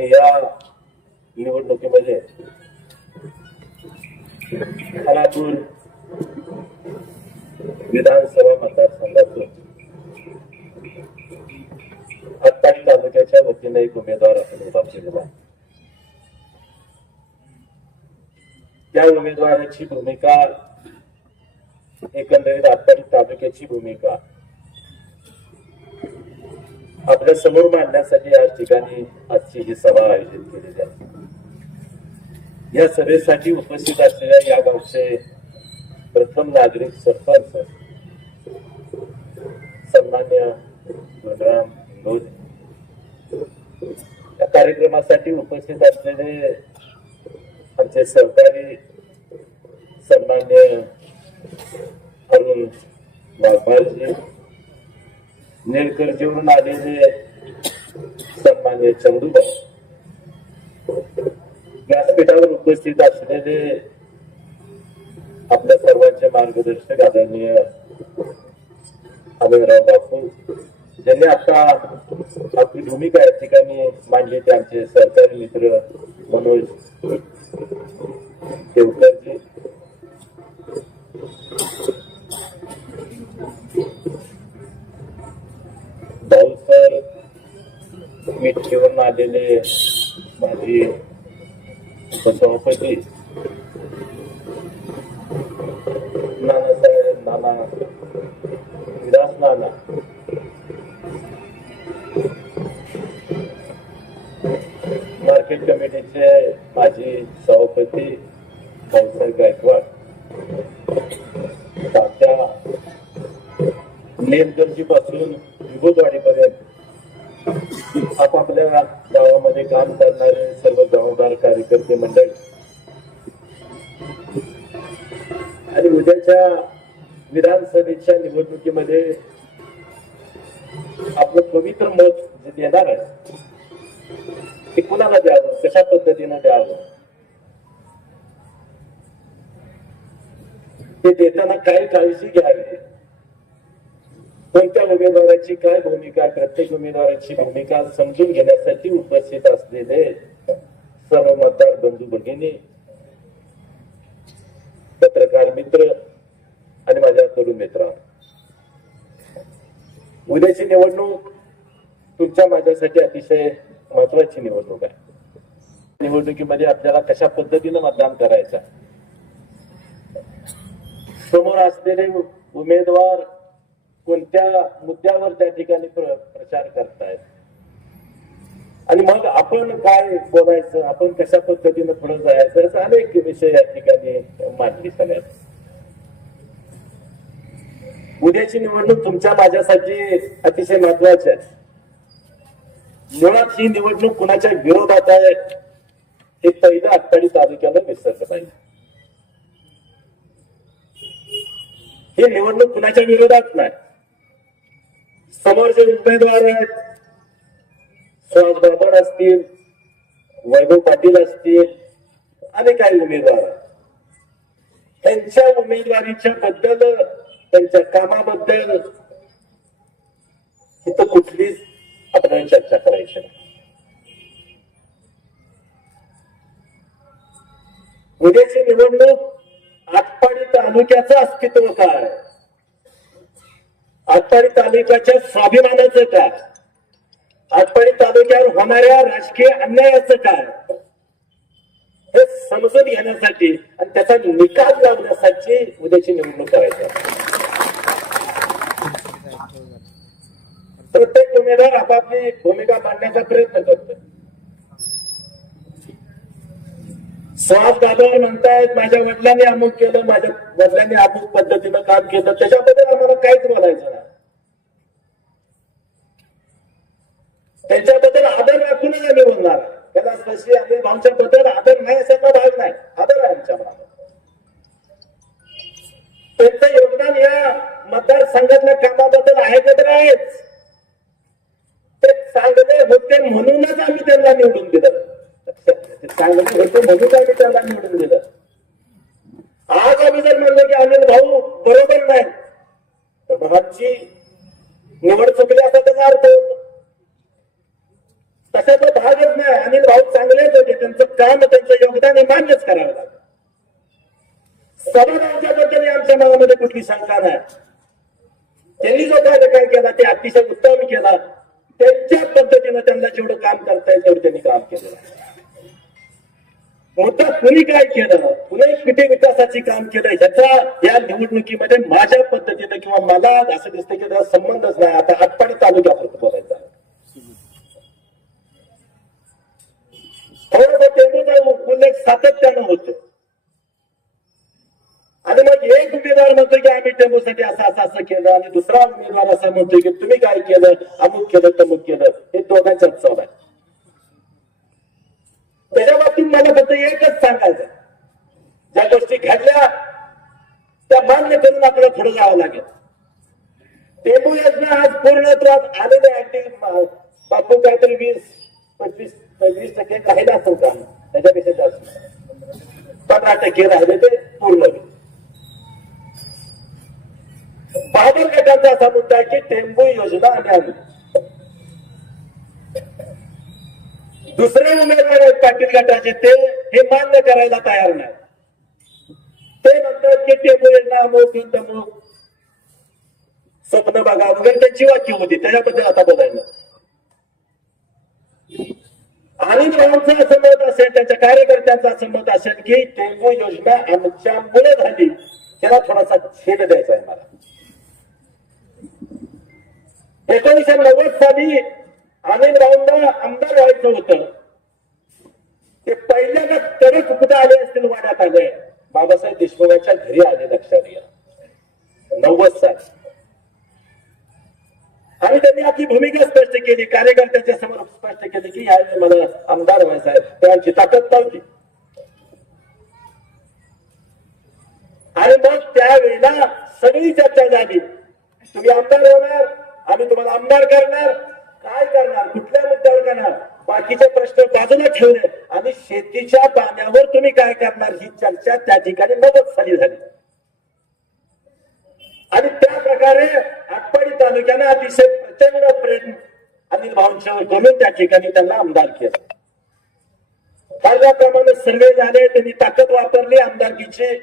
आणि या निवडणुकीमध्ये खानापूर विधानसभा मतदारसंघातून आटपाडी तालुक्याच्या वतीने एक उमेदवार आपण उभा केलेला आहे. त्या उमेदवाराची भूमिका, एकंदरीत आटपाडी तालुक्याची भूमिका आपल्या समोर मांडण्यासाठी या ठिकाणी आजची ही सभा आयोजित केलेली आहे. या सभेसाठी उपस्थित असलेल्या या गावचे प्रथम नागरिक सरपंच सन्मान्य बलराम हिंगोले, या कार्यक्रमासाठी उपस्थित असलेले आमचे सहकारी सन्मान्य अरुण वाघमारजी, नेरकरजीवरून आलेले सन्मान्य चंदूबाई, व्यासपीठावर उपस्थित असलेले आपल्या सर्वांचे मार्गदर्शक आदरणीय अभयराव बापू, ज्यांनी आता आपली भूमिका या ठिकाणी मांडली, ते आमचे सहकारी मित्र मनोज देवकरजी, भाऊसर, मिठीवरून आलेले माझी सभापती नानासाहेब नाना विलास नाना, मार्केट कमिटीचे माजी सभापती भाऊसाहेब गायकवाड, तात्या नेमगर्जी पासून विभूतवाडीपर्यंत आपापल्या गावामध्ये काम करणारे सर्व जबाबदार कार्यकर्ते मंडळी, आणि उद्याच्या विधानसभेच्या निवडणुकीमध्ये आपलं पवित्र मत जे देणार आहे ते कुणाला द्यावं, कशा पद्धतीनं द्यावं, ते देताना काय काळजी घ्यावी, कोणत्या उमेदवाराची काय भूमिका, प्रत्येक उमेदवाराची भूमिका समजून घेण्यासाठी उपस्थित असलेले सर्व मतदार बंधू भगिनी, पत्रकार मित्र आणि माझ्या तरुण मित्र, उद्याची निवडणूक तुमच्या माझ्यासाठी अतिशय महत्वाची निवडणूक आहे. निवडणुकीमध्ये आपल्याला कशा पद्धतीनं मतदान करायचं, समोर असलेले उमेदवार कोणत्या मुद्द्यावर त्या ठिकाणी प्रचार करतायत, आणि मग आपण काय बोलायचं, आपण कशा पद्धतीनं पुढे जायचं, असा अनेक विषय या ठिकाणी मांडली सगळ्यात. उद्याची निवडणूक तुमच्या माझ्यासाठी अतिशय महत्वाची आहे. मुळात ही निवडणूक कुणाच्या विरोधात आहे हे पहिलं आटपाडी तालुक्याला विसरलं पाहिजे. ही निवडणूक कुणाच्या विरोधात नाही. समोर जे उमेदवार आहेत, सुहास बाबर असतील, वैभव पाटील असतील, आणि काही उमेदवार आहेत, त्यांच्या उमेदवारीच्या बद्दल, त्यांच्या कामाबद्दल इथं कुठलीच आपल्याला चर्चा करायची नाही. उद्याची निवडणूक आटपाडी तालुक्याचं अस्तित्व काय, आटपाडी तालुक्याच्या स्वाभिमानाचं काय, आटपाडी तालुक्यावर होणाऱ्या राजकीय अन्यायाचं काय, हे समजून घेण्यासाठी आणि त्याचा निकाल लावण्यासाठी उद्याची निवडणूक करायची. प्रत्येक उमेदवार आपापली भूमिका मांडण्याचा प्रयत्न करतो. सुहास बाबर म्हणतायत माझ्या वडिलांनी अमुक केलं, माझ्या वडिलांनी अमुक पद्धतीनं काम केलं, त्याच्याबद्दल आम्हाला काहीच बोलायचं नाही. त्यांच्याबद्दल आदर राखूनच आम्ही बोलणार. त्याला स्पष्टी आम्ही भाऊच्या बद्दल आदर नाही असा भाग नाही, आदर आहे आमच्या मनात. त्यांचं योगदान या मतदारसंघातल्या कामाबद्दल आहे का तर आहेच. ते चांगले होते म्हणूनच आम्ही त्यांना निवडून दिलं. चांगले होते म्हणून आम्ही त्यांना निवडून दिलं. आज आम्ही जर म्हणलं की अनिल भाऊ बरोबर नाही, तर आमची निवड चुकली असा त्याचा अर्थ होतो. तसा तो भागच नाही. अनिल भाऊ चांगलेच होते, त्यांचं काम त्यांचं योगदान हे मान्यच करावं लागतं. समाजाच्या बद्दल आमच्या मनामध्ये कुठली शंका नाही. त्यांनी जो काय केला ते अतिशय उत्तम केला. त्यांच्या पद्धतीनं त्यांना जेवढं काम करता येईल तेवढं त्यांनी काम केलेलं आहे. मुद्दा कुणी काय केलं, कुणी किती विकासाची काम केलं ह्याचा या निवडणुकीमध्ये माझ्या पद्धतीनं किंवा मला असं दिसतं की त्याचा संबंधच नाही. आता आटपाडी तालुक्यापुरतं बोलायचा. थोडासा टेंबूचा उल्लेख सातत्यानं होतो आणि मग एक उमेदवार म्हणतो की आम्ही टेंबूसाठी असं केलं आणि दुसरा उमेदवार असा म्हणतोय की तुम्ही काय केलं, अमुक केलं तमुक केलं. हे दोघांचाच चालू आहे. त्याच्या बाबतीत मला फक्त एकच सांगायचं, ज्या गोष्टी घडल्या त्या मान्य करून आपल्याला पुढे जावं लागेल. टेंबू योजना आज पूर्णत्वात आलेले अगदी बापू काहीतरी 20-25% राहिला असेल का, त्याच्यापेक्षा जास्त 15% राहिले ते पूर्ण. बहादूर गटांचा असा मुद्दा आहे की टेंबू योजना आम्ही आणली. दुसरे उमेदवार आहेत पाटील गटाचे, ते हे मान्य करायला तयार नाही. ते म्हणतात की टेंबू योजना अमुक तमुक स्वप्न बघा वगैरे त्यांची वाक्य होती. त्याच्याबद्दल आता बोलायला आणि भावांचं असं मत असेल, त्यांच्या कार्यकर्त्यांचं असं मत असेल की टेंबू योजना आमच्यामुळे झाली, त्याला थोडासा छेद द्यायचा आहे मला. 1990 साली अनिल राऊंडला आमदार व्हायचं होतं. ते पहिल्यांदा तडक कुठे आले असतील, वाड्यात आले, बाबासाहेब देशमुखांच्या घरी आले, लक्षात घ्या, 90 साली. आणि त्यांनी आपली भूमिका स्पष्ट केली, कार्यकर्त्यांच्या समोर स्पष्ट केली की यावेळी मला आमदार व्हायचं आहे. त्यांची ताकद नव्हती. आणि मग त्यावेळेला सगळी चर्चा झाली, तुम्ही आमदार होणार, आम्ही तुम्हाला आमदार करणार, काय करणार, कुठल्या मुद्द्यावर करणार, बाकीचे प्रश्न बाजूला ठेवले आणि शेतीच्या पाण्यावर तुम्ही काय करणार ही चर्चा त्या ठिकाणी 90 साली झाली. आणि त्या प्रकारे आटपाडी तालुक्याने अतिशय प्रचंड प्रेम अनिल भाऊंच्यावर करून त्या ठिकाणी त्यांना आमदार केलं. ठरल्याप्रमाणे सर्वे झाले, त्यांनी ताकद वापरली आमदारकीची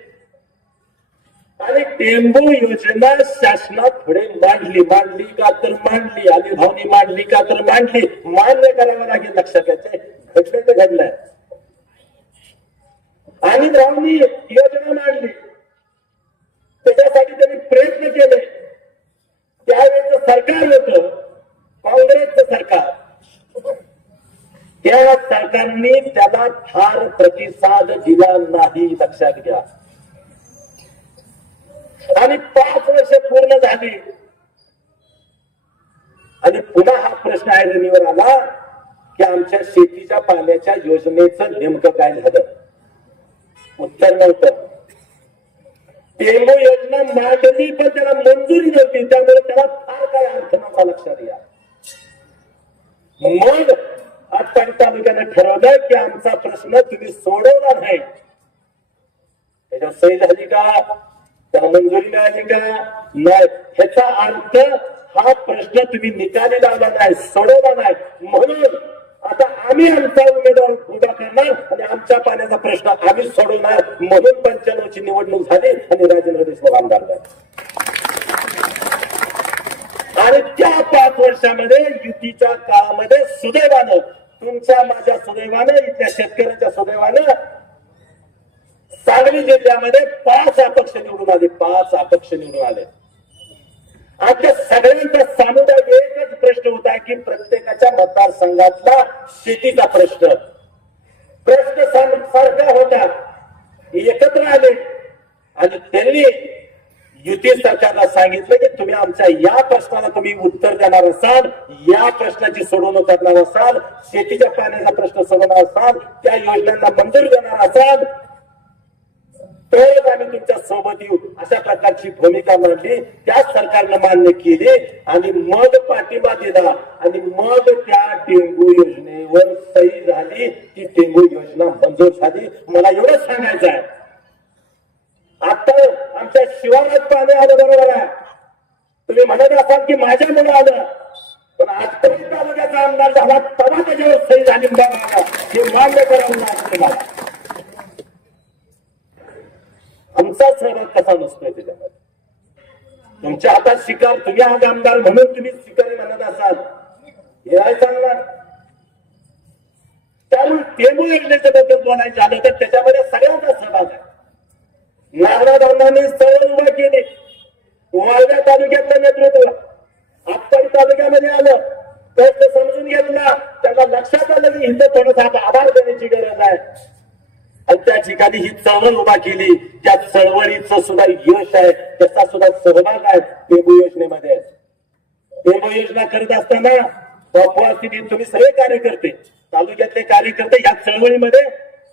आणि टेंबू योजना शासनात पुढे मांडली का तर मांडली, अनिल भाऊनी मांडली का तर मांडली, मान्य करावं लागेल. लक्षात घ्यायचे, घडलं तर घडलंय. अनिल भाऊनी योजना मांडली, त्याच्यासाठी त्यांनी प्रयत्न केले. त्यावेळेचं सरकार होतं काँग्रेसचं सरकार. त्या सरकारने त्याला फार प्रतिसाद दिला नाही, लक्षात घ्या. आणि 5 वर्ष पूर्ण झाली आणि पुन्हा हा प्रश्न ऐरणीवर आला की आमच्या शेतीच्या पाण्याच्या योजनेचं नेमकं काय झालं. उत्तर नव्हतं. टेंबू योजना मांडली पण त्याला मंजुरी नव्हती, त्यामुळे त्याला फार काही अर्थ नव्हता, लक्षात घ्या. मग आटपाडी तालुक्याने ठरवलं की आमचा प्रश्न तुम्ही सोडवला नाही. त्याच्यावर सही झाली का, त्याला मंजुरी मिळाली का नाही, ह्याचा अर्थ हा प्रश्न तुम्ही निकाली लावला नाही, सोडवला नाही. म्हणून आता आम्ही आमचा उमेदवार उभा करणार आणि आमच्या पाण्याचा प्रश्न आम्ही सोडवणार. म्हणून 95 ची निवडणूक झाली आणि राजेंद्र देशमुख आमदार झाले. आणि त्या 5 वर्षामध्ये युतीच्या काळामध्ये सुदैवानं, तुमच्या माझ्या सुदैवानं, इथल्या शेतकऱ्यांच्या सुदैवानं सांगली जिल्ह्यामध्ये 5 अपक्ष निवडून आले. 5 अपक्ष निवडून आले. आमच्या सगळ्यांचा सामुदायिक एकच प्रश्न होता की प्रत्येकाच्या मतदारसंघातला शेतीचा प्रश्न सारखा होता. एकत्र आले आणि त्यांनी युती सरकारला सांगितलं की तुम्ही आमच्या या प्रश्नाला तुम्ही उत्तर देणार असाल, या प्रश्नाची सोडवणूक करणार असाल, शेतीच्या पाण्याचा प्रश्न सोडवणार असाल, त्या योजनांना मंजूर देणार असाल, तरच आम्ही तुमच्या सोबत येऊ, अशा प्रकारची भूमिका मांडली. त्या सरकारनं मान्य केली आणि मग पाठिंबा दिला आणि मग त्या टेंबू योजनेवर सही झाली. ती टेंबू योजना मंजूर झाली. मला एवढंच सांगायचं आहे, आता आमच्या शिवारात पाणी आलं, बरोबर आहे. तुम्ही म्हणत असाल की माझ्यामुळे आलं, पण आजपर्यंत तालुक्याचा आमदार झाला तेव्हा त्याच्यावर सही झाली बघा हे मान्य करावं. आमचा सहभाग कसा नसतोय त्याच्यामध्ये. तुमच्या हातात शिकार, तुम्ही आज आमदार म्हणून तुम्ही शिकारी म्हणत असाल हे आहे चांगलं. त्यामुळे टेंबू योजनेच्या बद्दल बोलायचं झालं तर त्याच्यामध्ये सगळ्यांचा सहभाग आहे. नागरादांनी स्थळ उभा केले, वाळव्या तालुक्यातलं नेतृत्व आटपाडी तालुक्यामध्ये आलं, कष्ट समजून घेतला, त्यांना लक्षात आलं की इथं थोडंसं आभार देण्याची गरज आहे आणि त्या ठिकाणी ही चळवळ उभा केली. त्या चळवळीचं सुद्धा यश आहे, त्याचा सुद्धा सहभाग आहे टेंबू योजनेमध्ये. टेंबू योजना करत असताना तुम्ही सगळे कार्यकर्ते, तालुक्यातले कार्यकर्ते या चळवळीमध्ये,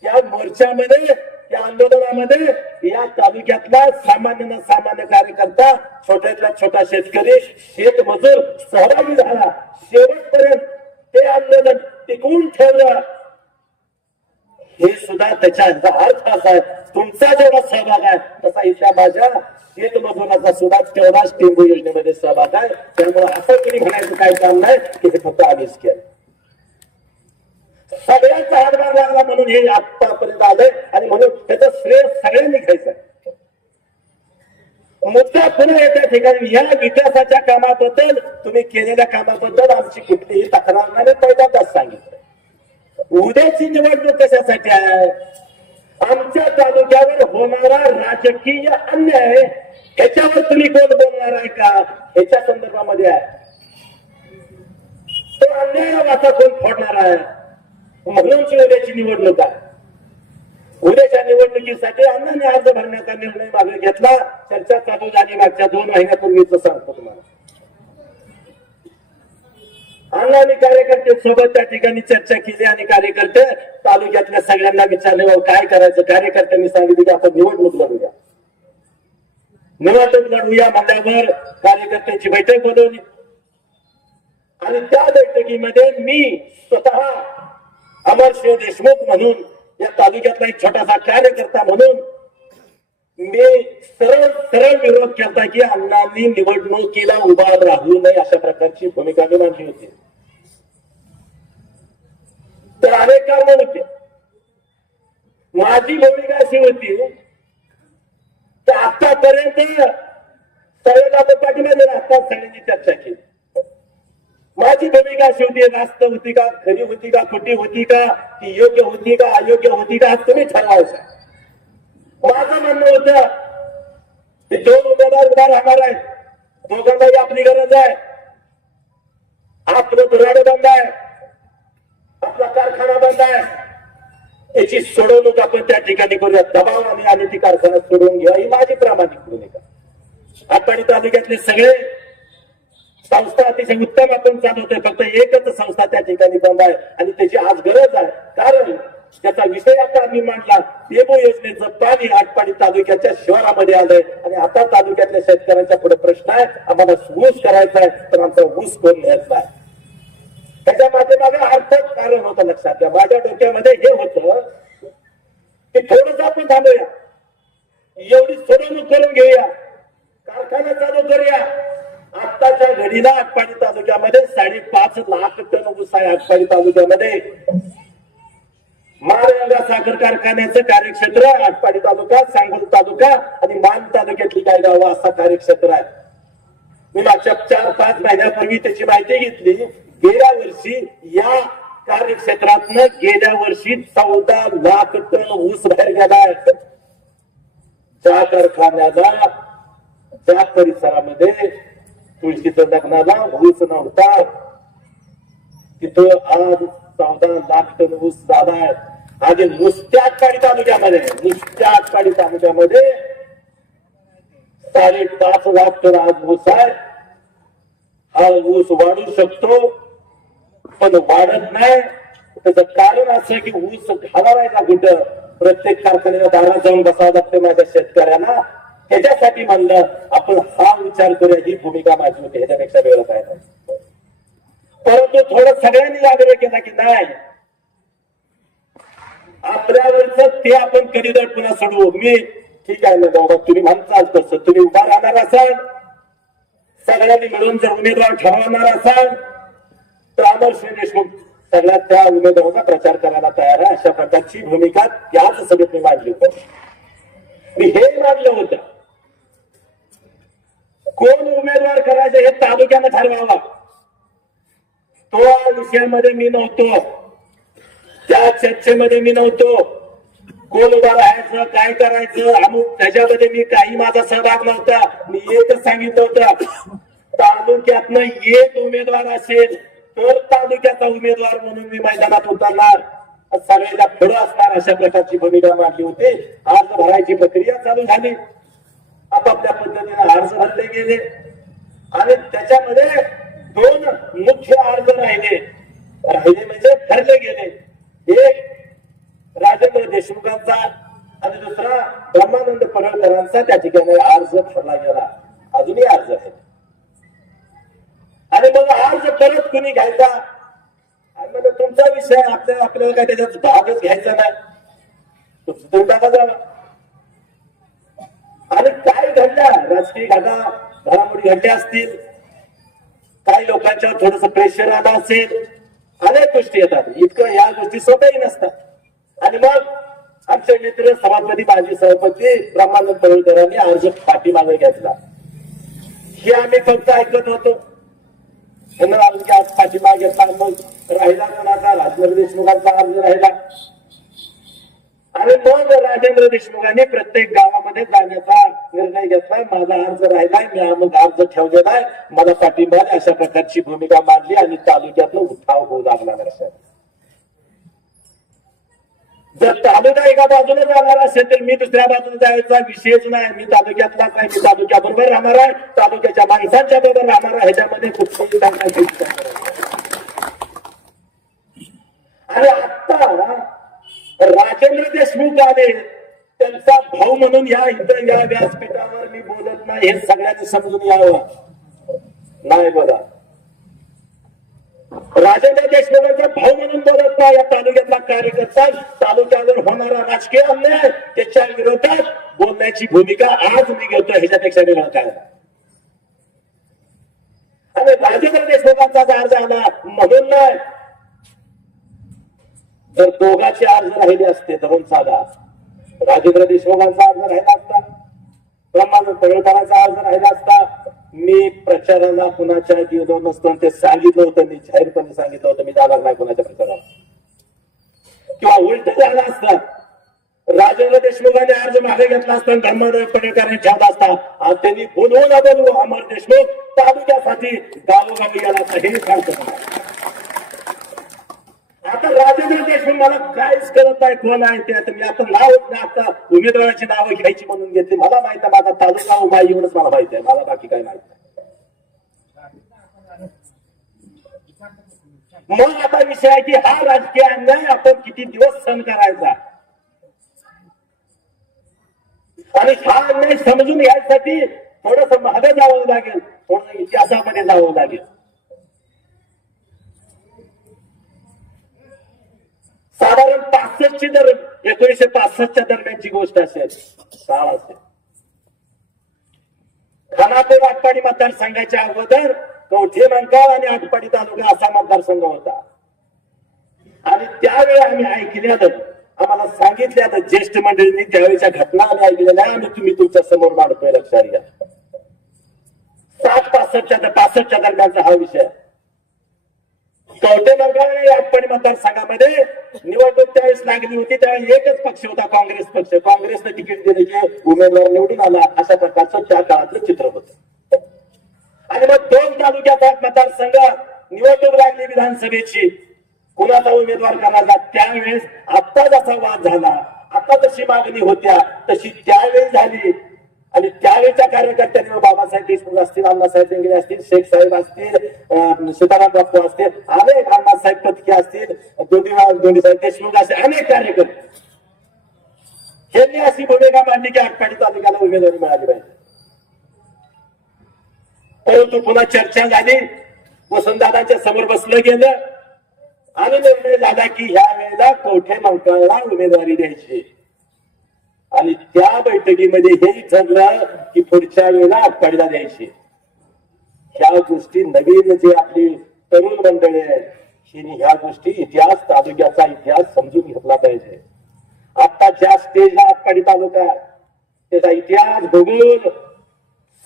या मोर्चामध्ये, या आंदोलनामध्ये या तालुक्यातला सामान्य न सामान्य कार्यकर्ता, छोट्यातला छोटा शेतकरी, शेतमजूर सहभागी झाला. शेवटपर्यंत ते आंदोलन टिकवून ठेवलं. हे सुद्धा त्याचा अर्थ असा आहे, तुमचा जेवढा सहभाग आहे तसा इथल्या माझ्या शेतमजुराचा सुद्धा तेवढाच टेंबू योजनेमध्ये सहभाग आहे. त्यामुळे असं कोणी म्हणायचं काही काम नाही की हे फक्त आम्हीच केलं. सगळ्यांचा हातभार लागला म्हणून हे आतापर्यंत आलंय आणि म्हणून त्याचं श्रेय सगळ्यांनी घ्यायचं. मुद्दा पुन्हा येत्या ठिकाणी या विकासाच्या कामाबद्दल, तुम्ही केलेल्या कामाबद्दल आमची कुठलीही तक्रार नाही, पहिल्यांदाच सांगितलं. उद्याची निवडणूक कशासाठी आहे? आमच्या तालुक्यावर होणारा राजकीय अन्याय ह्याच्यावर तुम्ही कोण बोलणार आहे का? ह्याच्या संदर्भामध्ये आहे. तो अन्याय वाचा कोण फोडणार आहे? म्हणूनची उद्याची निवडणूक आहे. उद्याच्या निवडणुकीसाठी अण्णांनी अर्ज भरण्याचा निर्णय मागे घेतला. चर्चा चालू झाली मागच्या 2 महिन्यापूर्वीच सांगतो तुम्हाला. अण्णांनी कार्यकर्ते सोबत त्या ठिकाणी चर्चा केली आणि कार्यकर्ते तालुक्यातल्या सगळ्यांना विचारले काय करायचं. कार्यकर्त्यांनी सांगितलं की आपण निवडणूक लढूया. निवडणूक लढूया म्हणल्यावर कार्यकर्त्यांची बैठक बोलवली आणि त्या बैठकीमध्ये मी स्वतः अमरसिंह देशमुख म्हणून, या तालुक्यातला एक छोटासा कार्यकर्ता म्हणून मी सरळ विरोध केला की अण्णांनी निवडणुकीला उभा राहू नये अशा प्रकारची भूमिका मी मांडली होती. तर अनेक कारण होते. माझी भूमिका अशी होती तर आतापर्यंत सगळ्यांना पाठीमध्ये आता सगळ्यांनी चर्चा केली. माझी भूमिका अशी होती, रास्त होती का, खरी होती का, खोटी होती का, ती योग्य होती का, अयोग्य होती का, तुम्ही ठरवायचं. माझं म्हणणं होतं ते 2 उमेदवार उभा राहणार आहेत, दोघांनाही आपली गरज आहे. आपलं दुराडे बंद आहे, आपला कारखाना बंद आहे, याची सोडवणूक आपण त्या ठिकाणी करूया. दबाव आणि ती कारखाना सोडवून घ्या, ही माझी प्रामाणिक भूमिका. आटपाडी तालुक्यातले सगळे संस्था अतिशय उत्तम आपण चालवतोय, फक्त एकच संस्था त्या ठिकाणी बंद आहे आणि त्याची आज गरज आहे. कारण त्याचा विषय आता आम्ही मांडला, टेंबू योजनेचं पाणी आटपाडी तालुक्याच्या शहरामध्ये आलंय आणि आता तालुक्यातल्या शेतकऱ्यांच्या पुढे प्रश्न आहे, आम्हाला ऊस करायचा आहे पण आमचा ऊस कोण घेत नाही. त्याच्या माध्यमागे अर्थच कारण होतं. लक्षात घ्या, माझ्या डोक्यामध्ये हे होतं की थोडंसं आपण थांबूया, एवढी सोडवणूक करून घेऊया, कारखाना चालू करूया. आत्ताच्या घडीला आटपाडी तालुक्यामध्ये 5.5 लाख टन ऊस आहे. आटपाडी तालुक्यामध्ये मारगंगा साखर कारखान्याचं कार्यक्षेत्र आटपाडी तालुका, सांगोला तालुका आणि मान तालुक्यातली काही गावं असा कार्यक्षेत्र आहे. मी मागच्या 4-5 महिन्यापूर्वी त्याची माहिती घेतली. गेल्या वर्षी या कार्यक्षेत्रातनं गेल्या वर्षी 14 लाख टन ऊस बाहेर गेला. त्या कारखान्याला, त्या परिसरामध्ये तुळशीच्या लग्नाला ऊस नव्हता, तिथं आज 14 लाख टन ऊस झालाय. आणि नुसत्या आटपाडी तालुक्यामध्ये 5.5 लाख टन आज ऊस आहे. हा ऊस वाढू शकतो पण वाढत नाही. त्याचं कारण असं की ऊस घालावायचा कुठं, प्रत्येक कारखान्याला दारात जाऊन बसावं लागतं माझ्या शेतकऱ्यांना. त्याच्यासाठी म्हणलं आपण हा विचार करूया, ही भूमिका माझी होती, ह्याच्यापेक्षा वेगळं काय नाही. परंतु थोडं सगळ्यांनी आग्रह केला की नाही, आपल्यावरच ते आपण कधीतर पुन्हा सोडवू. मी ठीक आहे ना बाबा, तुम्ही म्हणताल तसं, तुम्ही उभा राहणार असाल, सगळ्यांनी मिळून जर उमेदवार ठरवणार असाल तर अमरसिंह देशमुख सगळ्यात त्या उमेदवाराचा प्रचार करायला तयार आहे, अशा प्रकारची भूमिका त्याच सभेत मी मांडली होती. मी हे मांडलं होतं, कोण उमेदवार करायचं हे तालुक्यानं ठरवावा. तो विषयामध्ये मी नव्हतो, त्या चर्चेमध्ये मी नव्हतो. कोण उभा राहायचं, काय करायचं, अमुक त्याच्यामध्ये मी काही माझा सहभाग नव्हता. मी एकच सांगितलं होतं, तालुक्यातनं एक उमेदवार असेल तर तालुक्याचा उमेदवार म्हणून मी मैदानात उतरणार, सगळ्याला पुढं असणार, अशा प्रकारची भूमिका मांडली होती. अर्ज भरायची प्रक्रिया चालू झाली, आपापल्या पद्धतीने अर्ज भरले गेले आणि त्याच्यामध्ये 2 मुख्य अर्ज राहिले म्हणजे ठरले गेले. एक राजेंद्र देशमुखांचा आणि दुसरा ब्रह्मानंद पडळकरांचा त्या ठिकाणी अर्ज ठरला गेला. अजूनही अर्ज आहे आणि मग अर्ज परत कुणी घ्यायचा, म्हणजे तुमचा विषय, आपल्याला काय त्याच्यात भागच घ्यायचा नाही, तुम्ही टाका जावा. आणि काय घडल्या राजकीय घडामोडी घडल्या असतील, काही लोकांच्यावर थोडस प्रेशर आलं असेल, अनेक गोष्टी येतात. इतकं या गोष्टी स्वतःही नसतात. आणि मग आमचे मित्र सभापती, माजी सभापती ब्रह्मानंद पडळकरांनी अर्ज पाठीमागे घेतला. हे आम्ही फक्त ऐकत होतो. आज पाठीमागे घेतला. मग राहिला कोणाचा, राजेंद्र देशमुखांचा अर्ज राहिला आणि मग राजेंद्र देशमुखांनी प्रत्येक गावामध्ये जाण्याचा निर्णय घेतलाय. माझा अर्ज राहिलाय, मी मग अर्ज ठेवलेला आहे, मला पाठिंबा, अशा प्रकारची भूमिका मांडली आणि तालुक्यातनं उठाव होऊ लागला. लक्षात, जर तालुका एका बाजूने जाणार असेल तर मी दुसऱ्या बाजूने जायचा विषयच नाही. मी तालुक्यातलाच आहे, मी तालुक्याबरोबर राहणार आहे, तालुक्याच्या माणसांच्या बरोबर राहणार आहे. ह्याच्यामध्ये कुठलीही आणि आता राजेंद्र देशमुख आले, त्यांचा भाऊ म्हणून या व्यासपीठावर मी बोलत नाही, हे सगळ्यांनी समजून यावं. नाही बोला, राजेंद्र देशमुखांचा भाऊ म्हणून बोलत नाही. या तालुक्यातला कार्यकर्ता, तालुक्यावर होणारा राजकीय अन्याय त्याच्या विरोधात बोलण्याची भूमिका आज मी घेतो, ह्याच्यापेक्षा वेगळं काय. आणि राजेंद्र देशमुखांचा अर्ज आला म्हणून नाही, जर दोघांचे अर्ज राहिले असते तर साधा राजेंद्र देशमुखांचा अर्ज राहिला असता, ब्रह्मानंद पडळकरांचा अर्ज राहिला असता, मी प्रचाराला कुणाच्या गेलो नसतो. ते सांगितलं होतं, मी जाहीरपणे सांगितलं होतं, मी जाणार नाही कुणाच्या प्रचाराला. किंवा उलट झालं असतं, राजेंद्र देशमुखांनी अर्ज मागे घेतला असता, ब्रह्मानंद पडळकरांनी ठेवला असता. आणि त्यांनी बोलवू ना बोलवू, अमर देशमुख तालुक्यासाठी गावोगावी गेला असता, हे सांगतो. आता राजेंद्र देशमुख मला काहीच करत नाही, कोण आहे ते. आता मी आता आता उमेदवाराची नावं घ्यायची म्हणून घेतली. मला माहित आहे माझा तालुका उभा, एवढंच मला माहित आहे, मला बाकी काही माहित नाही. मग आता विषय आहे की हा राजकीय अन्याय आपण किती दिवस सहन करायचा, आणि हा अन्याय समजून घ्यायसाठी थोडस मागे जावं लागेल, थोडं इतिहासामध्ये जावं लागेल. साधारण 1965च्या दरम्यानची गोष्ट असेल, काळ असेल. खानापूर आटपाडी मतदारसंघाच्या अगोदर कवठे मंकाळ आणि आटपाडी तालुका असा मतदारसंघ होता. आणि त्यावेळी आम्ही ऐकल्यानं, आम्हाला सांगितल्यानं ज्येष्ठ मंडळींनी त्यावेळेच्या घटना आम्ही ऐकलेल्या आणि तुम्ही तुमच्या समोर मांडतोय, लक्षात घ्या. 65च्या दरम्यानचा हा विषय. कवठे मंकाळ आणि आटपाडी मतदारसंघामध्ये निवडणूक त्यावेळेस लागली होती. त्यावेळेस एकच पक्ष होता, काँग्रेस पक्ष. काँग्रेसने तिकीट दिले की उमेदवार निवडून आला, अशा प्रकारचं त्या काळातलं चित्र होतं. आणि मग 2 तालुक्यात मतदारसंघ निवडणूक लागली विधानसभेची, कुणाचा उमेदवार करायचा. त्यावेळेस आता जसा वाद झाला, आता तशी मागणी होत्या तशी त्यावेळेस झाली. आणि त्यावेळेच्या कार्यकर्त्यांनी बाबासाहेब देशमुख असतील, अण्णासाहेब देंगडे असतील, शेख साहेब असतील, सीताराम बापू असतील, अनेक अण्णासाहेब पत्के असतील, दोन्ही साहेब देशमुख असतील, अनेक कार्यकर्ते यांनी अशी भूमिका मांडली की आटपाडी तालुक्याला उमेदवारी मिळाली पाहिजे. परंतु पुन्हा चर्चा झाली, वसंतदादांच्या समोर बसलं गेलं आणि निर्णय झाला की ह्या वेळेला कवठे मंकाळला उमेदवारी द्यायची. आणि त्या बैठकीमध्ये हेही ठरलं की पुढच्या वेळेला आटपाडीला द्यायची. ह्या गोष्टी नवीन जे आपली तरुण मंडळी आहेत, हिने ह्या गोष्टी इतिहास, तालुक्याचा इतिहास समजून घेतला पाहिजे. आता ज्या स्टेजला आटपाडी तालुका त्याचा इतिहास, भूगोल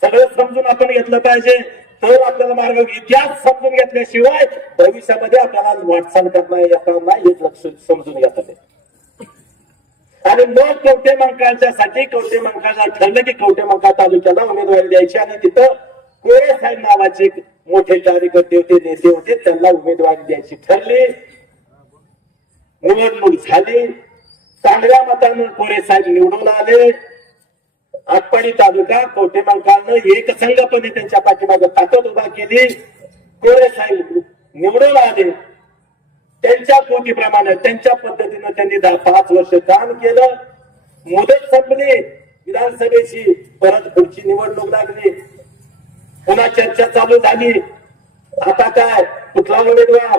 सगळं समजून आपण घेतलं पाहिजे. तर आपल्याला मार्ग, इतिहास समजून घेतल्याशिवाय भविष्यामध्ये आपल्याला वाटचाल करता येणार नाही हे लक्ष समजून घेतलं. आणि मग कवठेमहांकाळच्यासाठी कवठेमहांकाळला ठरलं की कवठेमहांकाळ तालुक्याला उमेदवारी द्यायची आणि तिथं कोरे साहेब नावाचे मोठे कार्यकर्ते होते, नेते होते, त्यांना उमेदवारी द्यायची ठरली. निवडणूक झाली, चांगल्या मतांनी कोरे साहेब निवडून आले. आटपाडी तालुका कवठेमहांकाळनं एकसंघपणे त्यांच्या पाठीमागे ताकद उभा केली. कोरे साहेब निवडून आले. त्यांच्या कृतीप्रमाणे त्यांच्या पद्धतीनं त्यांनी 5 वर्ष काम केलं. मुदत संपली विधानसभेची, परत पुढची निवडणूक लागली. पुन्हा चर्चा चालू झाली. आता काय, कुठला उमेदवार?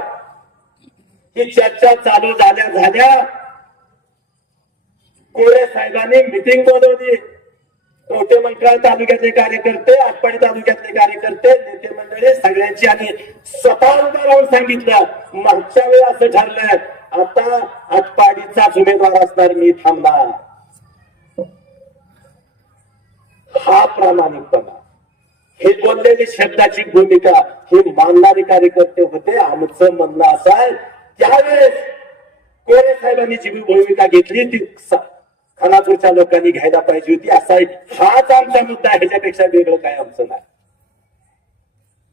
ही चर्चा चालू झाल्या कोरे साहेबांनी मिटिंग बोलवली. कवठेमहांकाळ तालुक्यातले कार्यकर्ते, आटपाडी तालुक्यातले कार्यकर्ते, नेते मंडळी सगळ्यांची, आणि स्वतः उभा राहून सांगितलं, मागच्या वेळी असं ठरलंय, आता आटपाडीचाच उमेदवार असणार, मी थांबणार. हा प्रामाणिकपणा, हे बोललेली शब्दाची भूमिका हे मानणारे कार्यकर्ते होते. आमचं म्हणणं असं आहे, त्यावेळेस कोरे साहेबांनी जी भूमिका घेतली ती खानापूरच्या लोकांनी घ्यायला पाहिजे होती. असा हाच आमचा मुद्दा आहे, ह्याच्यापेक्षा वेगळं काय आमचं नाही.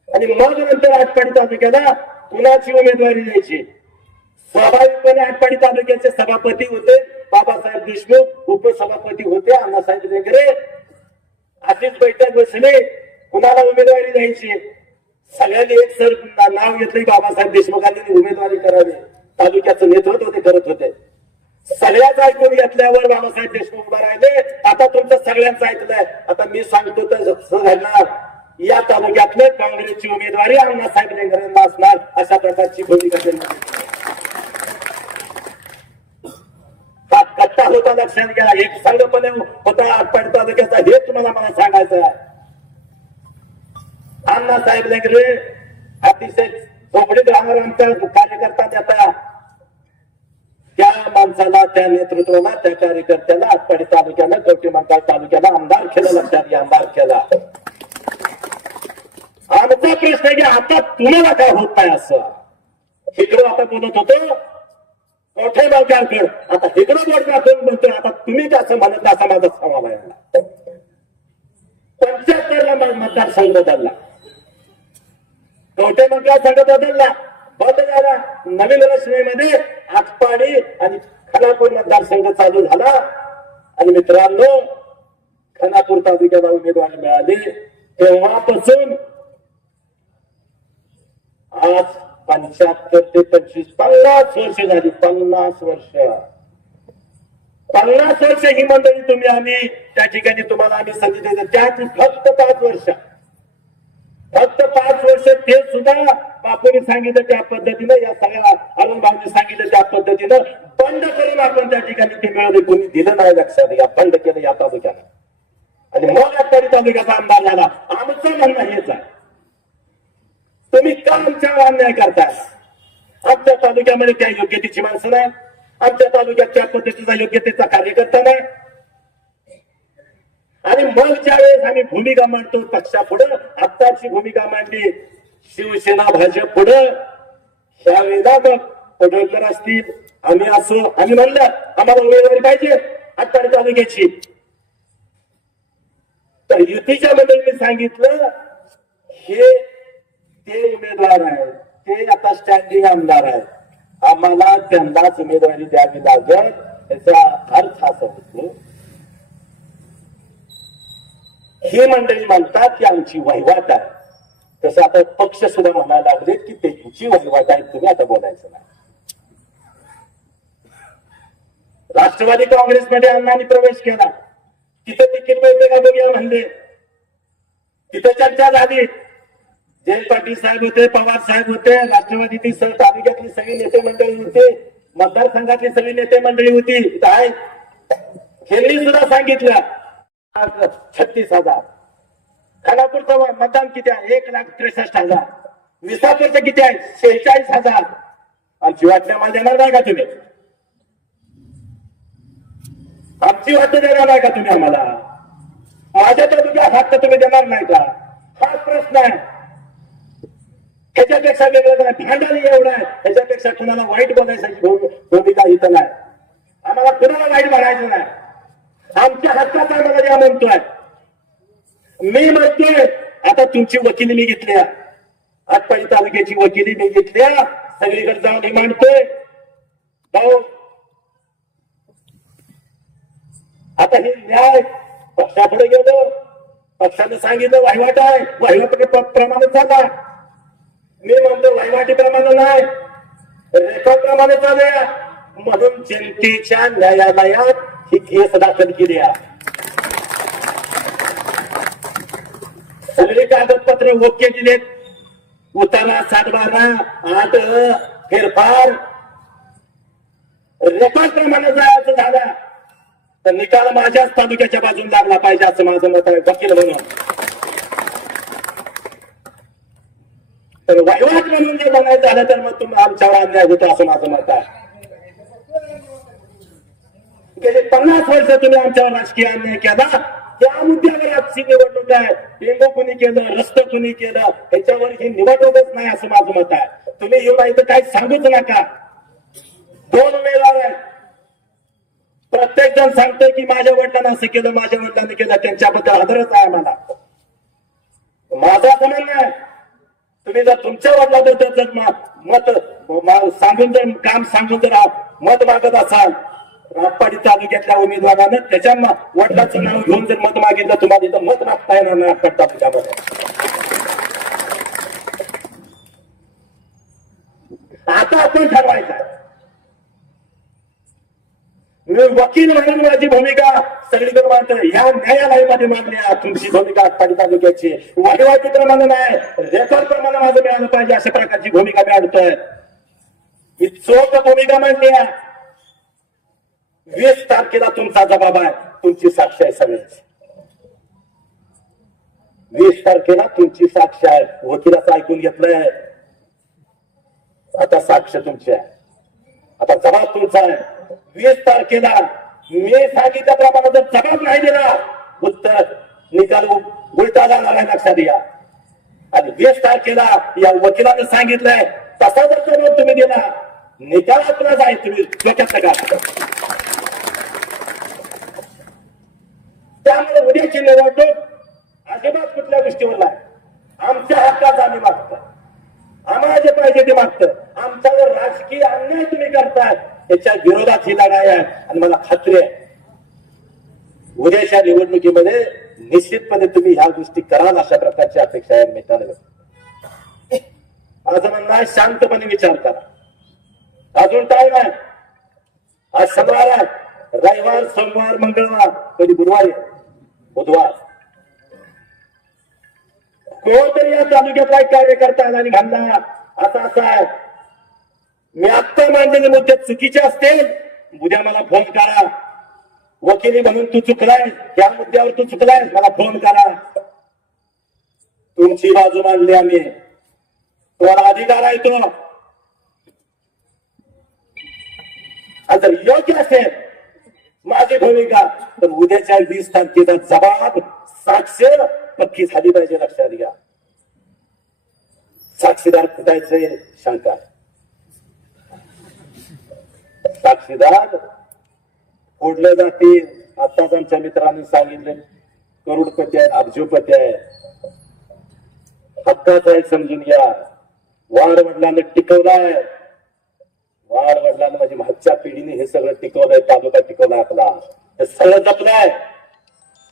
आणि मग नंतर आटपाडी तालुक्याला कुणाची उमेदवारी द्यायची? स्वाभाविकपणे आटपाडी तालुक्याचे सभापती होते बाबासाहेब देशमुख, उपसभापती होते अण्णासाहेब लेंगरे. अशीच बैठक बसली, कुणाला उमेदवारी द्यायची? सगळ्यांनी एक सर नाव घेतलं, बाबासाहेब देशमुखांनी उमेदवारी करावी. तालुक्याचं नेतृत्व ते करत होते. सगळ्याच ऐकून घेतल्यावर बाबासाहेब देशमुख उभा राहिले. आता तुमचं सगळ्यांचं ऐकलंय, आता मी सांगतो तर घडणार. या तालुक्यातले काँग्रेसची उमेदवारी अण्णासाहेब लेंगरेंना असणार, अशा प्रकारची भूमिका त्यांनी. हा कट्टा होता, लक्षात घ्या. एक संघपणे होता आटपाडी तालुक्याचा, हे तुम्हाला मला सांगायचं आहे. अण्णासाहेब लेंगरे अतिशय झोपडीत राहणार आमचा कार्यकर्ता त्याचा, त्या माणसाला, त्या नेतृत्वाला, त्या कार्यकर्त्याला आटपाडी तालुक्यानं, कवठेमहांकाळ तालुक्याला आमदार केलं. लक्षात घ्या, आमदार केला. आमचा प्रश्न आहे की आता तुम्हाला काय होत नाही असं. इकडं आता बोलत होतो कवठेमहांकाळकडे, आता इकडं बोलता कोण म्हणतोय, आता तुम्ही कसं म्हणत असा माझा सवाल आहे. 75ला मतदारसंघ बदलला, कवठेमहांकाळ संघ बदलला, बंद झाला. नवीन रचनेमध्ये आटपाडी आणि खानापूर मतदारसंघ चालू झाला. आणि मित्रांनो, खानापूर तालुक्याला उमेदवारी मिळाली. तेव्हापासून आज 75 ते 25 50 वर्ष झाली. 50 वर्ष ही मंडळी तुम्ही, आम्ही त्या ठिकाणी तुम्हाला आम्ही संधी देतो. त्यात फक्त 5 वर्ष ते सुद्धा बापूंनी सांगितलं त्या पद्धतीनं, या सगळ्या अरुण भाऊंनी सांगितलं त्या पद्धतीनं बंद करून आपण त्या ठिकाणी ते मिळवले. कोणी दिलं नाही, लक्षात घ्या. बंद केलं या तालुक्यानं. आणि मग आटपाडी तालुक्याचा आमदार झाला. आमचं म्हणणं हेच आहे, तुम्ही का आमच्यावर अन्याय करताय? आमच्या तालुक्यामध्ये त्या योग्यतेची माणसं नाही, आमच्या तालुक्यात त्या पद्धतीचा योग्यतेचा कार्यकर्ता नाही. आणि मग ज्यावेळेस आम्ही भूमिका मांडतो पक्षापुढं, आत्ताची भूमिका मांडली शिवसेना भाजप पुढं, त्यावेळेला मग पडळकर असतील, आम्ही असो, आम्ही म्हणलं आम्हाला उमेदवारी पाहिजे आटपाडी तालुक्याची. तर युतीच्या मंडळींनी सांगितलं हे ते उमेदवार आहेत, ते आता स्टँडिंग आमदार आहेत, आम्हाला त्यांनाच उमेदवारी द्यावी लागेल. याचा अर्थ असा होतो, ही मंडळी म्हणतात की आमची वहिवाट आहे. तसं आता पक्ष सुद्धा म्हणायला लागले की त्यांची वहिवाट आहे, तुम्ही आता बोलायचं नाही. राष्ट्रवादी काँग्रेसमध्ये अण्णांनी प्रवेश केला, तिथं तिकीट मिळते का बघूया म्हणले. तिथं चर्चा झाली. जयंत पाटील साहेब होते, पवार साहेब होते, राष्ट्रवादीची तालुक्यातली सगळी नेते मंडळी होती, मतदारसंघातली सगळी नेते मंडळी होती. काय यांनी सुद्धा सांगितलं 36,000. खानापूरचं मतदान किती आहे? 1,63,000. 20 वर्ष किती आहे? 46,000. आमची वाटणी आम्हाला देणार नाही का तुम्ही? आमची वाटणी देणार नाही का तुम्ही आम्हाला? माझ्या तालुक्यात हक्क तुम्ही देणार नाही का? हाच प्रश्न आहे. ह्याच्यापेक्षा वेगळं नाही. भांडण एवढं आहे. ह्याच्यापेक्षा कुणाला वाईट बोलायची भूमिका इथं नाही. आम्हाला कुणाला वाईट म्हणायचं नाही. आमच्या हक्काचा आम्हाला द्या म्हणतोय. मी म्हणतोय आता तुमची वकिली मी घेतल्या, आटपाडी तालुक्याची वकिली मी घेतल्या, सगळीकडे जाऊन मी मांडतोय. भाऊ आता हे न्याय पक्षापुढे गेलो, पक्षाने सांगितलं वहिवाट आहे, वहिवाटी प्रमाणे चाला. मी म्हणतो वहिवाटी प्रमाणे नाही, रेकॉर्ड प्रमाणे चालूया. म्हणून जनतेच्या न्यायालयात ही केस दाखल केली आहे. सगळी कागदपत्रे ओके दिलेत. उतारा 7/12 फेरफार रेकॉर्ड प्रमाणे जायचं झालं तर निकाल माझ्याच तालुक्याच्या बाजून लागला पाहिजे असं माझं मत आहे वकील म्हणून. तर वहिवाट म्हणून जर बनायचं झालं तर मग तुम्ही आमच्यावर अन्याय होतो असं माझं मत आहे. गेले 50 वर्ष तुम्ही आमच्यावर राजकीय अन्याय केला. त्या मुद्द्यावर आजची निवडणूक आहे. टेंबू कुणी केलं, रस्ते कुणी केलं, ह्याच्यावर ही निवडणूकच नाही असं माझं मत आहे. तुम्ही येऊन इथं काही सांगूच नका. 2 उमेदवार आहेत. प्रत्येक जण सांगतोय की माझ्या वडिलांना असं केलं, माझ्या वडिलांनी केलं, त्यांच्याबद्दल आदरच आहे मला. माझं असं म्हणणं आहे, तुम्ही जर तुमच्या वडिलाबद्दल जर मत सांगून जर काम सांगून जर मत मागत असाल, आटपाडी तालुक्यातल्या उमेदवारानं त्याच्या वडिलाचं नाव घेऊन जर मत मागितलं, तुम्हाला इथं मत मागता येणार नाही आटपाडी तालुक्यामध्ये. आता आपण ठरवायचं आहे. मी वकील म्हणून माझी भूमिका सगळीकडे मांडतो. ह्या न्यायालयामध्ये मांडली तुमची भूमिका आटपाडी तालुक्याची. वहिवाटी प्रमाणे नाही, रेकॉर्ड प्रमाणे माझं मिळालं पाहिजे अशा प्रकारची भूमिका मी आणतोय. ही चोख भूमिका मांडली आहे. 20 तारखेला तुमचा जबाब आहे. तुमची साक्ष आहे सगळ्यांची. 20 तारखेला तुमची साक्ष आहे. वकिलाचं ऐकून घेतलंय. आता साक्ष तुमची आहे. आता जबाब तुमचा आहे. 20 तारखेला मी सांगितल्याप्रमाणे जर जबाब नाही दिला, उत्तर निकाल उलटा जाणार आहे, लक्षात घ्या. आणि 20 तारखेला या वकिलाने सांगितलंय तसा जर जबाब तुम्ही दिला, निकाल आपला आहे. तुम्ही डोक्यात का? त्यामुळे उद्याची निवडणूक अजिबात कुठल्या गोष्टीवर नाही. आमच्या हक्काचा आम्ही मागतो. आम्हाला जे पाहिजे ते मागतं. आमच्यावर राजकीय अन्याय तुम्ही करताय त्याच्या विरोधात ही लढाई आहे. आणि मला खात्री आहे उद्याच्या निवडणुकीमध्ये निश्चितपणे तुम्ही ह्या गोष्टी कराल अशा प्रकारची अपेक्षा आहे मित्रांनो. माझं म्हणणं आहे शांतपणे विचार करा. अजून टाइम आहे. आज शनिवार आहे, रविवार, सोमवार, मंगळवार, कधी गुरुवार, बुधवार. कोणतरी या तालुक्यातला कार्यकर्ता आणि घालणार असं आहे. मी आत्ता मांडलेले मुद्दे चुकीचे असतील, उद्या मला फोन करा. वकिली म्हणून तू चुकलाय, या मुद्द्यावर तू चुकलाय, मला फोन करा. तुमची बाजू मांडली आम्ही. तुम्हाला अधिकार आहे तो. जर योग्य असेल माझी भूमिका तर उद्याच्या 20 तारखेचा जबाब साक्ष पक्की झाली पाहिजे, लक्षात घ्या. साक्षीदार फुटायचे शंका. साक्षीदार फोडले जातील. आताच आमच्या मित्रांनी सांगितले करोडपती आहे, अब्जोपती आहे. हक्काचा आहे समजून घ्या. वाड वडिलांना टिकवलाय. वाड वडिलांना म्हणजे मागच्या पिढीने हे सगळं टिकवलंय. तालुका टिकवलाय आपला. हे सगळं जपलंय.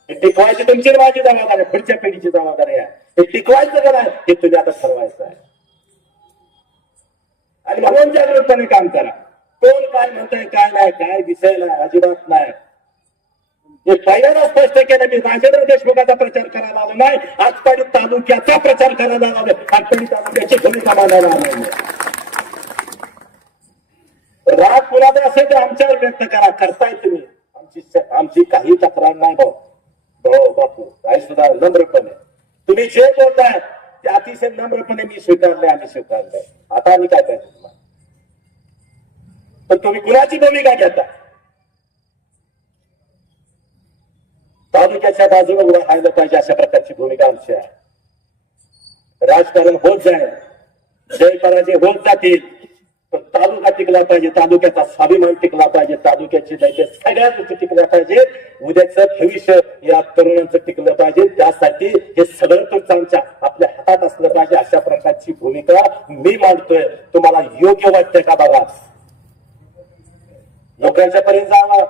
हे टिकवायची तुमची माझी जबाबदारी आहे. पुढच्या पिढीची जबाबदारी आहे. हे टिकवायचं का नाही हे तुम्ही आता ठरवायचं आहे. आणि म्हणून जागृतपणे काम करा. कोण काय म्हणताय काय नाही, काय विषय नाही, अजिबात नाही. हे पहिल्यांदा स्पष्ट केलं. मी राजेंद्र देशमुखाचा प्रचार करायला आलो नाही, आटपाडी तालुक्याचा प्रचार करायला आलो. आटपाडी तालुक्याची भूमिका मांडायला आलो. राग कुणाचा असेल तर आमच्यावर व्यक्त करा. करताय तुम्ही. आमची काही तक्रार नाही भाऊ. हो बापू काय सुद्धा नम्रपणे तुम्ही जे बोलताय ते अतिशय नम्रपणे मी स्वीकारले, आम्ही स्वीकारले. आता आम्ही काय पाहिजे तुम्हाला? पण तुम्ही कुणाची भूमिका घेता? तालुक्याच्या बाजूला उभं राहिलं पाहिजे अशा प्रकारची भूमिका आमची आहे. राजकारण होत जाईल, जय पराजय होत जातील, पण तालुका टिकला पाहिजे, तालुक्याचा स्वाभिमान टिकला पाहिजे, तालुक्याची सगळ्या गोष्टी टिकल्या पाहिजे, उद्याचं भविष्य या तरुणांचं टिकलं पाहिजे. त्यासाठी हे सगळं तुमचं आमच्या आपल्या हातात असलं पाहिजे. अशा प्रकारची भूमिका मी मांडतोय. तुम्हाला योग्य वाटतंय का बघा? लोकांच्या पर्यंत जावं,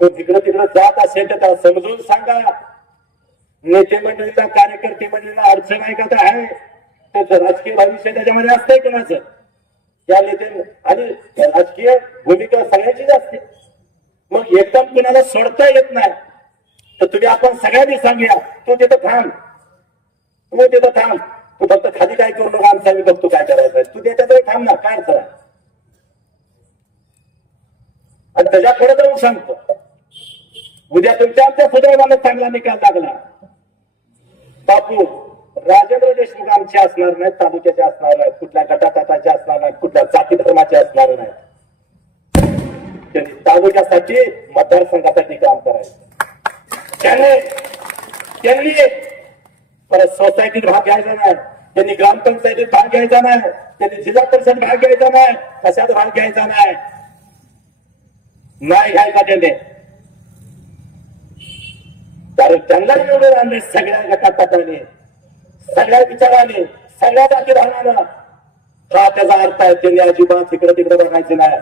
कोण तिकडं तिकडं जात असेल तर त्याला समजून सांगा. नेते मंडळीला, कार्यकर्ते मंडळीला अडचण आहे का? तर आहे. त्याचं राजकीय भविष्य त्याच्यामध्ये असतंय कोणाचं? या नेते आणि राजकीय भूमिका सगळ्यांचीच असते. मग एकदम कुणाला सोडता येत नाही. तर तुम्ही आपण सगळ्यांनी सांगूया, तू तिथं थांब, तू तिथं थांब, तू फक्त खाली काय करू नको, आमचा मी बघतो काय करायचं, तू त्याच्याकडे थांब ना, काय अडचण आहे? आणि त्याच्या पुढे जाऊन सांगतो, उद्या तुमच्या आमच्या सुदैवाला चांगला निकाल लागला, बापू राजेंद्र देशमुख आमचे असणार नाहीत, तालुक्याचे असणार नाहीत, कुठल्या गटातटाचे असणार नाहीत, कुठल्या जाती धर्माचे असणार नाहीत. त्यांनी तालुक्यासाठी, मतदारसंघासाठी काम करायचं. त्यांनी परत सोसायटीत भाग घ्यायचा नाही, त्यांनी ग्रामपंचायतीत भाग घ्यायचा नाही, त्यांनी जिल्हा परिषद भाग घ्यायचा नाही, कशात भाग घ्यायचा नाही घ्यायचा त्यांनी. कारण त्यांना निवडून आणले सगळ्या गटातटाने, सगळ्या विचाराने, सगळ्या जाती धर्मानं. हा त्याचा अर्थ आहे. त्यांनी अजिबात इकडे तिकडे बघायचे नाही.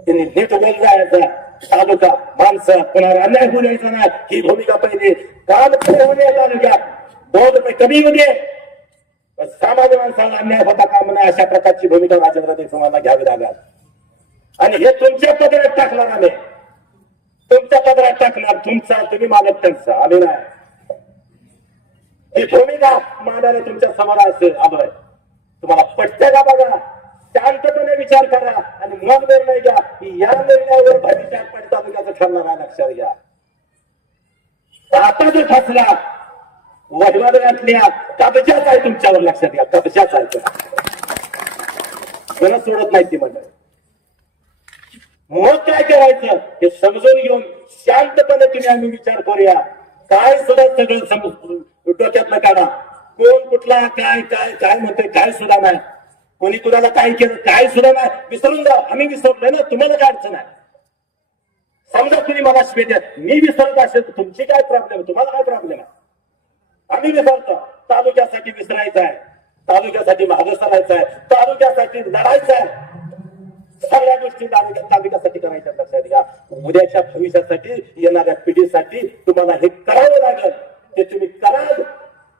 त्यांनी नीट बोल जायचा. तालुका, माणसं, कोणावर अन्याय होऊ द्यायचा नाही, ही भूमिका पाहिजे. काम होऊ नये तालुक्यात, 2 रुपये कमी होऊ दे, सामान्य माणसाला अन्याय होता काम नाही, अशा प्रकारची भूमिका राजेंद्र देशमुखांना घ्यावी लागेल. आणि हे तुमच्या पदरात टाकणार, आम्ही तुमच्या पदरात टाकणार. तुमचा तुम्ही मालक, त्यांचा आम्ही नाही. ही भूमिका मांडायला तुमच्या समोर आलोय. तुम्हाला पटतं का बघा, शांतपणे विचार करा आणि मग निर्णय घ्या. या निर्णयावर भविष्यात तालुक्याचं ठरणार आहे, लक्षात घ्या. आता जो फसला वहिवाटातल्या कब्जाच आहे तुमच्यावर, लक्षात घ्या, कब्जाच आहे. कोणा सोडत नाही ती मंडळी. मग काय करायचं हे समजून घेऊन शांतपणे तुम्ही आम्ही विचार करूया. काय सुद्धा सगळं डोक्यातनं काढा. कोण कुठला काय काय काय म्हणतोय काय सुद्धा नाही. कोणी कुणाला काय केलं काय सुद्धा नाही. विसरून जा. आम्ही विसरलोय ना, तुम्हाला काय अडचण आहे? समजा तुम्ही मला श्वेत, मी विसरत असेल तर तुमची काय प्रॉब्लेम आहे? तुम्हाला काय प्रॉब्लेम आहे? आम्ही विसरतो. तालुक्यासाठी विसरायचं आहे, तालुक्यासाठी मागे सरायचं आहे, तालुक्यासाठी लढायचं आहे. सगळ्या गोष्टी तालुक्यासाठी करायच्या, लक्षात घ्या. उद्याच्या भविष्यासाठी, येणाऱ्या पिढीसाठी तुम्हाला हे करावं लागेल. ते तुम्ही कराल.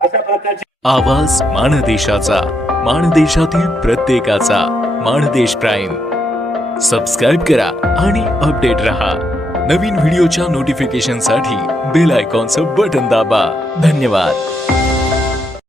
अशा प्रकारची आवाज माणदेशाचा, माणदेशातील प्रत्येकाचा. माणदेश प्राईम सबस्क्राईब करा आणि अपडेट रहा. नवीन व्हिडिओच्या नोटिफिकेशनसाठी बेल आयकॉनचं बटन दाबा. धन्यवाद.